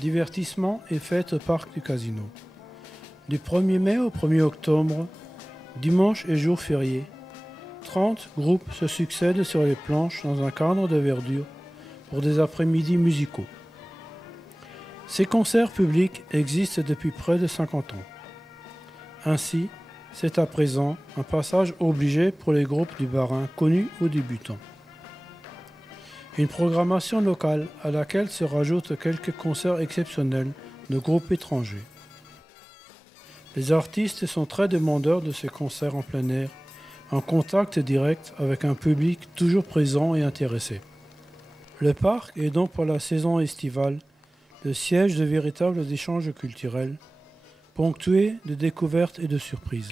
Divertissement et fête au parc du Casino. Du 1er mai au 1er octobre, dimanche et jour férié, 30 groupes se succèdent sur les planches dans un cadre de verdure pour des après-midi musicaux. Ces concerts publics existent depuis près de 50 ans. Ainsi, c'est à présent un passage obligé pour les groupes du Bas-Rhin connus ou débutants. Une programmation locale à laquelle se rajoutent quelques concerts exceptionnels de groupes étrangers. Les artistes sont très demandeurs de ces concerts en plein air, en contact direct avec un public toujours présent et intéressé. Le parc est donc pour la saison estivale le siège de véritables échanges culturels, ponctués de découvertes et de surprises.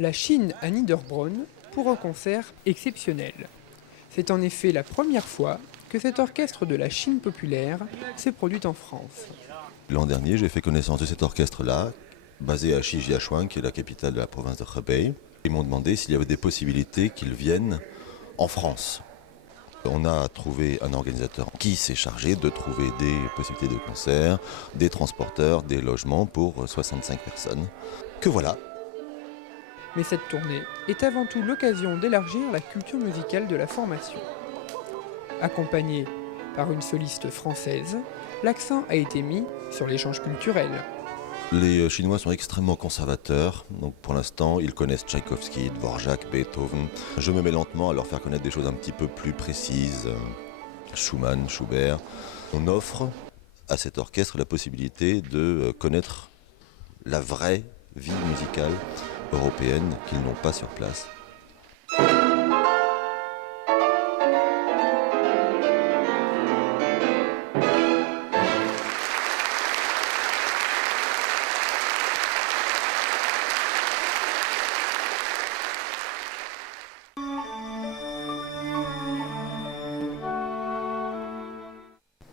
La Chine à Niederbronn pour un concert exceptionnel. C'est en effet la première fois que cet orchestre de la Chine populaire s'est produit en France. L'an dernier, j'ai fait connaissance de cet orchestre-là, basé à Shijiazhuang, qui est la capitale de la province de Hebei. Ils m'ont demandé s'il y avait des possibilités qu'ils viennent en France. On a trouvé un organisateur qui s'est chargé de trouver des possibilités de concert, des transporteurs, des logements pour 65 personnes. Que voilà. Mais cette tournée est avant tout l'occasion d'élargir la culture musicale de la formation. Accompagnée par une soliste française, l'accent a été mis sur l'échange culturel. Les Chinois sont extrêmement conservateurs, donc pour l'instant ils connaissent Tchaïkovski, Dvorak, Beethoven. Je me mets lentement à leur faire connaître des choses un petit peu plus précises, Schumann, Schubert. On offre à cet orchestre la possibilité de connaître la vraie vie musicale européenne qu'ils n'ont pas sur place. «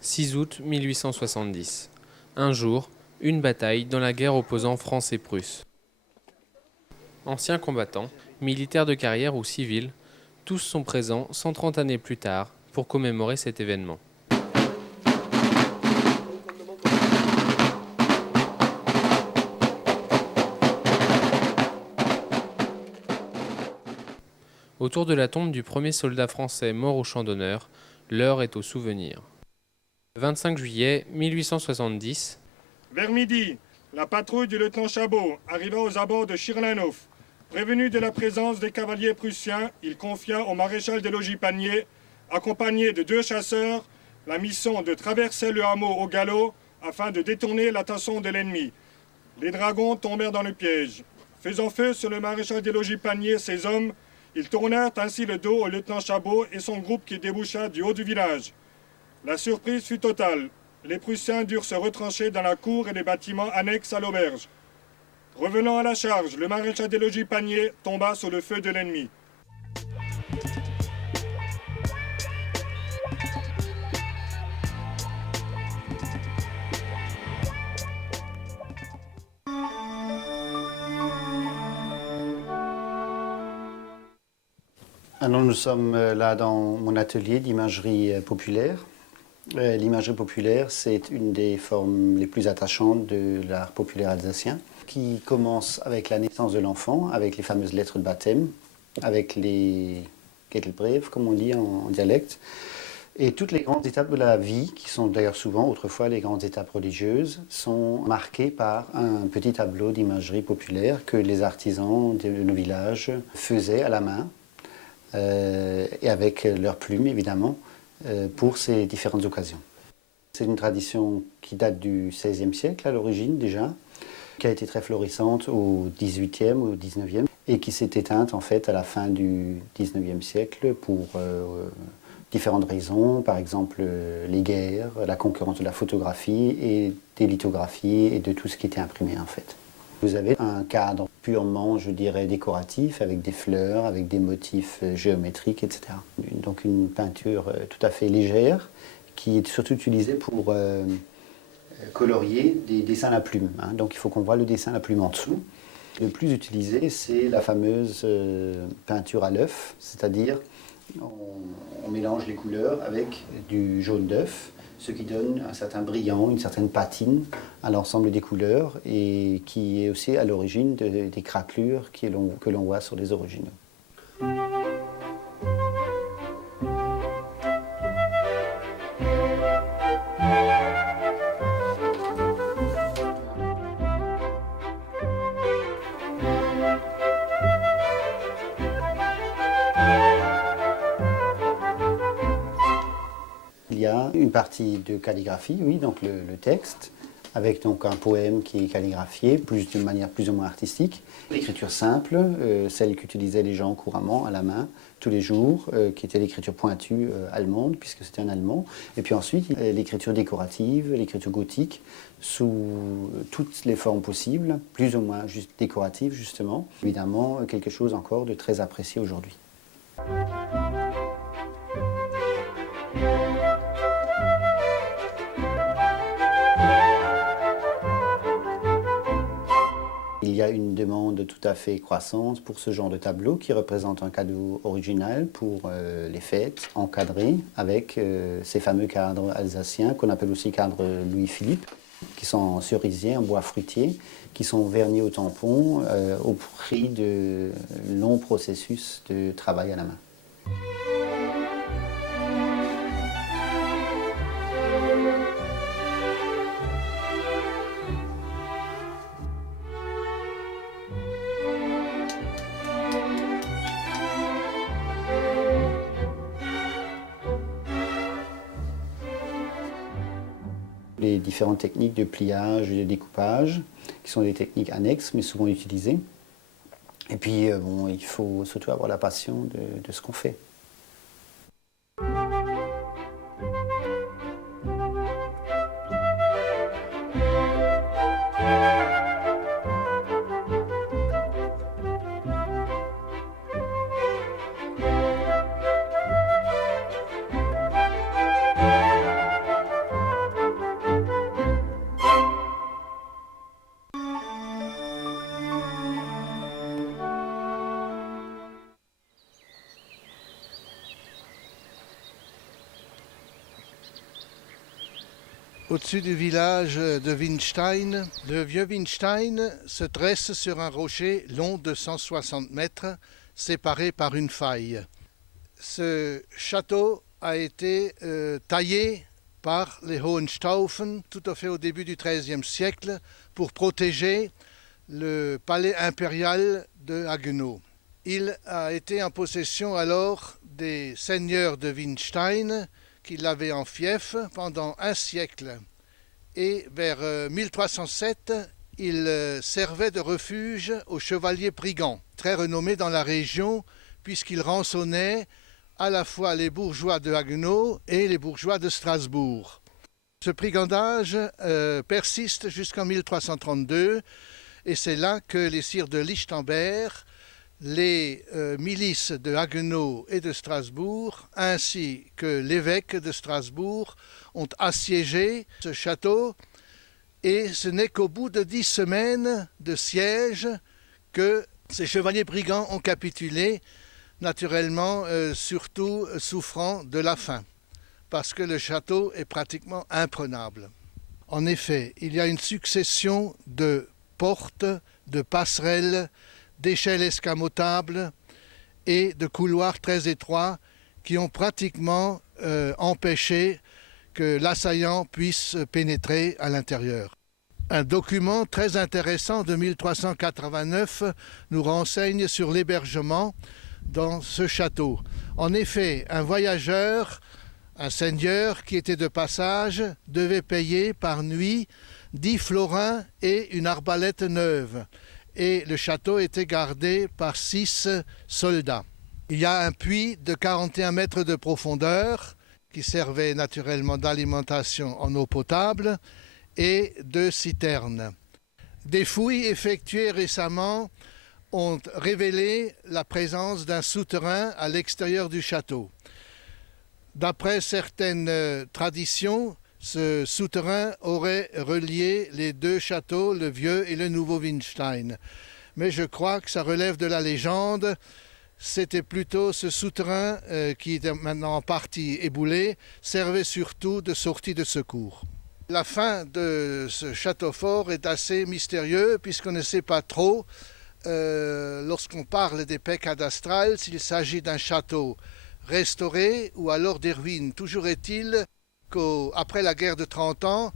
6 août 1870. Un jour, une bataille dans la guerre opposant France et Prusse. Anciens combattants, militaires de carrière ou civils, tous sont présents 130 années plus tard pour commémorer cet événement. Autour de la tombe du premier soldat français mort au champ d'honneur, l'heure est au souvenir. 25 juillet 1870. Vers midi, la patrouille du lieutenant Chabot arriva aux abords de Tchirlanov. Prévenu de la présence des cavaliers prussiens, il confia au maréchal des logis Panier, accompagné de 2 chasseurs, la mission de traverser le hameau au galop afin de détourner l'attention de l'ennemi. Les dragons tombèrent dans le piège. Faisant feu sur le maréchal des logis Panier et ses hommes, ils tournèrent ainsi le dos au lieutenant Chabot et son groupe qui déboucha du haut du village. La surprise fut totale. Les Prussiens durent se retrancher dans la cour et les bâtiments annexes à l'auberge. Revenant à la charge, le maréchal des logis Panier tomba sous le feu de l'ennemi. Alors nous sommes là dans mon atelier d'imagerie populaire. L'imagerie populaire, c'est une des formes les plus attachantes de l'art populaire alsacien, qui commence avec la naissance de l'enfant, avec les fameuses lettres de baptême, avec les Ketelbriev, comme on dit en dialecte, et toutes les grandes étapes de la vie, qui sont d'ailleurs souvent autrefois les grandes étapes religieuses, sont marquées par un petit tableau d'imagerie populaire que les artisans de nos villages faisaient à la main, et avec leurs plumes évidemment, pour ces différentes occasions. C'est une tradition qui date du XVIe siècle à l'origine déjà, qui a été très florissante au XVIIIe, au XIXe, et qui s'est éteinte en fait à la fin du XIXe siècle pour différentes raisons, par exemple les guerres, la concurrence de la photographie et des lithographies et de tout ce qui était imprimé en fait. Vous avez un cadre purement, je dirais, décoratif, avec des fleurs, avec des motifs géométriques, etc. Donc une peinture tout à fait légère, qui est surtout utilisée pour colorier des dessins à la plume. Donc il faut qu'on voit le dessin à la plume en dessous. Le plus utilisé, c'est la fameuse peinture à l'œuf, c'est-à-dire on mélange les couleurs avec du jaune d'œuf, ce qui donne un certain brillant, une certaine patine à l'ensemble des couleurs et qui est aussi à l'origine des craquelures que l'on voit sur les originaux. Il y a une partie de calligraphie, oui, donc le texte, avec donc un poème qui est calligraphié, d'une manière plus ou moins artistique. L'écriture simple, celle qu'utilisaient les gens couramment à la main, tous les jours, qui était l'écriture pointue allemande, puisque c'était un allemand. Et puis ensuite, l'écriture décorative, l'écriture gothique, sous toutes les formes possibles, plus ou moins juste décoratives, justement. Évidemment, quelque chose encore de très apprécié aujourd'hui. Il y a une demande tout à fait croissante pour ce genre de tableau qui représente un cadeau original pour les fêtes, encadré avec ces fameux cadres alsaciens qu'on appelle aussi cadres Louis-Philippe, qui sont en cerisier, en bois fruitier, qui sont vernis au tampon au prix de longs processus de travail à la main. Les différentes techniques de pliage et de découpage, qui sont des techniques annexes, mais souvent utilisées. Et puis, il faut surtout avoir la passion de ce qu'on fait. Au-dessus du village de Winstein, le vieux Winstein se dresse sur un rocher long de 160 mètres, séparé par une faille. Ce château a été taillé par les Hohenstaufen tout à fait au début du XIIIe siècle pour protéger le palais impérial de Haguenau. Il a été en possession alors des seigneurs de Winstein qui l'avaient en fief pendant un siècle. Et vers 1307, il servait de refuge aux chevaliers brigands, très renommés dans la région, puisqu'ils rançonnaient à la fois les bourgeois de Haguenau et les bourgeois de Strasbourg. Ce brigandage persiste jusqu'en 1332, et c'est là que les sires de Lichtenberg, les milices de Haguenau et de Strasbourg, ainsi que l'évêque de Strasbourg, ont assiégé ce château, et ce n'est qu'au bout de 10 semaines de siège que ces chevaliers brigands ont capitulé, naturellement surtout souffrant de la faim, parce que le château est pratiquement imprenable. En effet, il y a une succession de portes, de passerelles, d'échelles escamotables et de couloirs très étroits qui ont pratiquement empêché que l'assaillant puisse pénétrer à l'intérieur. Un document très intéressant de 1389 nous renseigne sur l'hébergement dans ce château. En effet, un voyageur, un seigneur qui était de passage, devait payer par nuit 10 florins et une arbalète neuve. Et le château était gardé par 6 soldats. Il y a un puits de 41 mètres de profondeur qui servait naturellement d'alimentation en eau potable et 2 citernes. Des fouilles effectuées récemment ont révélé la présence d'un souterrain à l'extérieur du château. D'après certaines traditions, ce souterrain aurait relié les 2 châteaux, le vieux et le nouveau Winstein. Mais je crois que ça relève de la légende. C'était plutôt ce souterrain qui est maintenant en partie éboulé, servait surtout de sortie de secours. La fin de ce château fort est assez mystérieux puisqu'on ne sait pas trop, lorsqu'on parle des paies cadastrales, s'il s'agit d'un château restauré ou alors des ruines. Toujours est-il qu'après la guerre de 30 ans,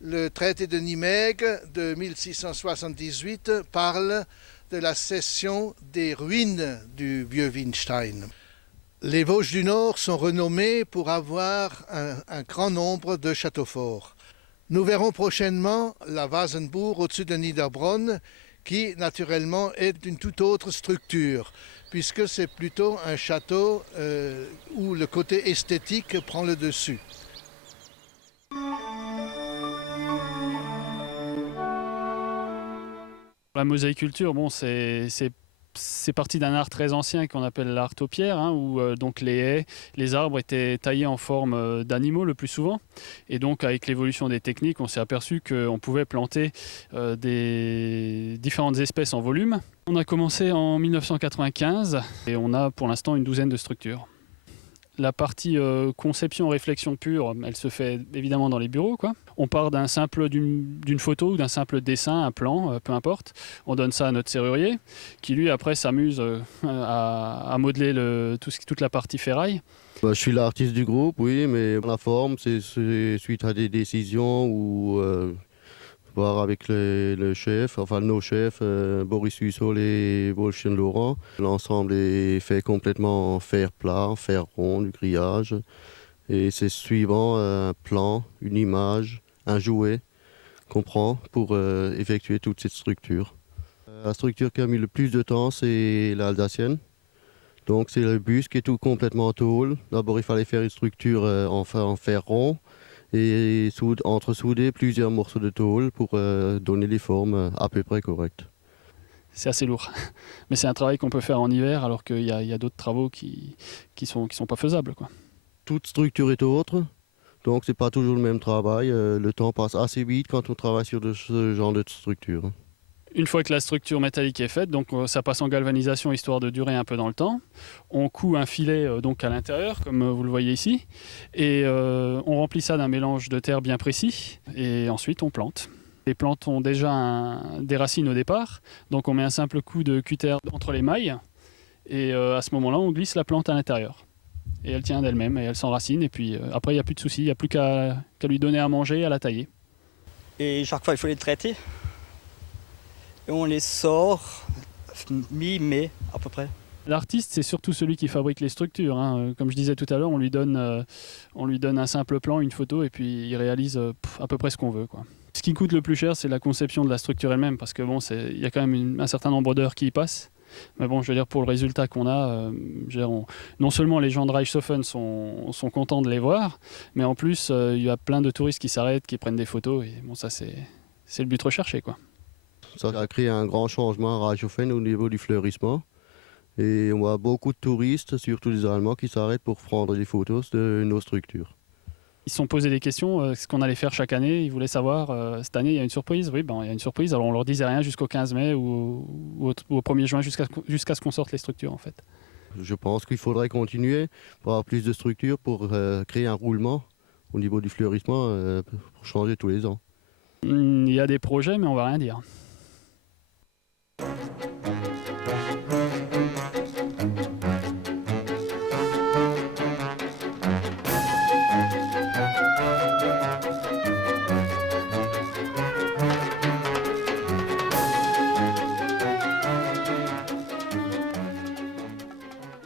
le traité de Nimègue de 1678 parle de la cession des ruines du vieux Winstein. Les Vosges du Nord sont renommées pour avoir un grand nombre de châteaux forts. Nous verrons prochainement la Wasenburg au-dessus de Niederbronn, qui naturellement est d'une toute autre structure, puisque c'est plutôt un château où le côté esthétique prend le dessus. La mosaïculture, bon, c'est parti d'un art très ancien qu'on appelle l'art taupière, hein, où donc les haies, les arbres étaient taillés en forme d'animaux le plus souvent. Et donc avec l'évolution des techniques, on s'est aperçu qu'on pouvait planter des différentes espèces en volume. On a commencé en 1995 et on a pour l'instant une douzaine de structures. La partie conception, réflexion pure, elle se fait évidemment dans les bureaux, quoi. On part d'une photo ou d'un simple dessin, un plan, peu importe. On donne ça à notre serrurier, qui lui après s'amuse à modeler toute la partie ferraille. Je suis l'artiste du groupe, oui, mais la forme, c'est suite à des décisions ou voir avec le chef, enfin nos chefs, Boris Hussol et Wolfgang Laurent. L'ensemble est fait complètement en fer plat, en fer rond, du grillage. Et c'est suivant un plan, une image, un jouet qu'on prend pour effectuer toute cette structure. La structure qui a mis le plus de temps, c'est l'alsacienne. Donc c'est le buste qui est tout complètement en tôle. D'abord il fallait faire une structure en fer rond et entre-souder plusieurs morceaux de tôle pour donner les formes à peu près correctes. C'est assez lourd, mais c'est un travail qu'on peut faire en hiver alors qu'il y a d'autres travaux qui sont pas faisables, quoi. Toute structure est autre, donc c'est pas toujours le même travail. Le temps passe assez vite quand on travaille sur ce genre de structure. Une fois que la structure métallique est faite, donc ça passe en galvanisation histoire de durer un peu dans le temps. On coud un filet donc à l'intérieur, comme vous le voyez ici, et on remplit ça d'un mélange de terre bien précis, et ensuite on plante. Les plantes ont déjà des racines au départ, donc on met un simple coup de cutter entre les mailles, et à ce moment-là on glisse la plante à l'intérieur. Et elle tient d'elle-même, et elle s'enracine, et puis après il n'y a plus de souci, il n'y a plus qu'à lui donner à manger et à la tailler. Et chaque fois il faut les traiter. Et on les sort mi-mai à peu près. L'artiste, c'est surtout celui qui fabrique les structures, hein. Comme je disais tout à l'heure, on lui donne un simple plan, une photo, et puis il réalise à peu près ce qu'on veut, quoi. Ce qui coûte le plus cher, c'est la conception de la structure elle-même, parce que bon, il y a quand même un certain nombre d'heures qui y passent. Mais bon, je veux dire, pour le résultat qu'on a, non seulement les gens de Reichshofen sont contents de les voir, mais en plus, il y a plein de touristes qui s'arrêtent, qui prennent des photos, et bon, ça c'est le but recherché, quoi. Ça a créé un grand changement à Reichshofen au niveau du fleurissement. Et on voit beaucoup de touristes, surtout des Allemands, qui s'arrêtent pour prendre des photos de nos structures. Ils se sont posé des questions, ce qu'on allait faire chaque année. Ils voulaient savoir, cette année, il y a une surprise. Oui, il y a une surprise. Alors on leur disait rien jusqu'au 15 mai ou au 1er juin jusqu'à ce qu'on sorte les structures, en fait. je pense qu'il faudrait continuer pour avoir plus de structures, pour créer un roulement au niveau du fleurissement, pour changer tous les ans. Il y a des projets, mais on va rien dire.